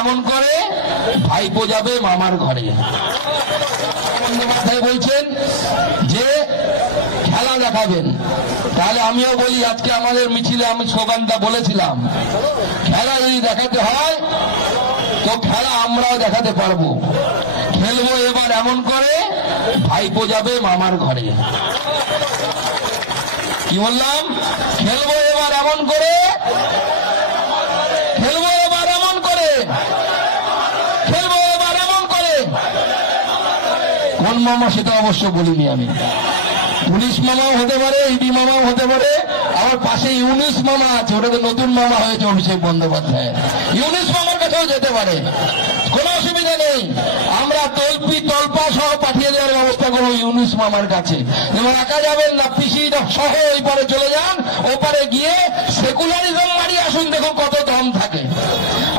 এমন করে ভাইপো যাবে মামার ঘরে। বন্দ্যোপাধ্যায় বলছেন যে খেলা দেখাবেন, তাহলে আমিও বলি আজকে আমাদের মিছিলে আমি স্লোগানটা বলেছিলাম, খেলা যদি দেখাতে হয় তো খেলা আমরাও দেখাতে পারবো। খেলবো এবার এমন করে ভাইপো যাবে মামার ঘরে। কি বললাম? খেলবো এবার এমন করে, খেলবো এবার এমন করে, খেলবো এবার এমন করে। কোন মামা সেটা অবশ্য বলিনি আমি। পুলিশ মামাও হতে পারে, ইডি মামাও হতে পারে, আবার পাশে ইউনুস মামা আছে, ওটা তো নতুন মামা হয়েছে অভিষেক বন্দ্যোপাধ্যায়, ইউনুস মামার কাছেও যেতে পারে, কোনো অসুবিধা নেই। আমরা তল্পি তল্পা সহ পাঠিয়ে দেওয়ার ব্যবস্থা করবো ইউনুস মামার কাছে। এবং একা যাবেন না, পিসি সহ ওই পারে চলে যান, ওপারে গিয়ে সেকুলারিজম মারি আসুন, দেখো কত দম থাকে।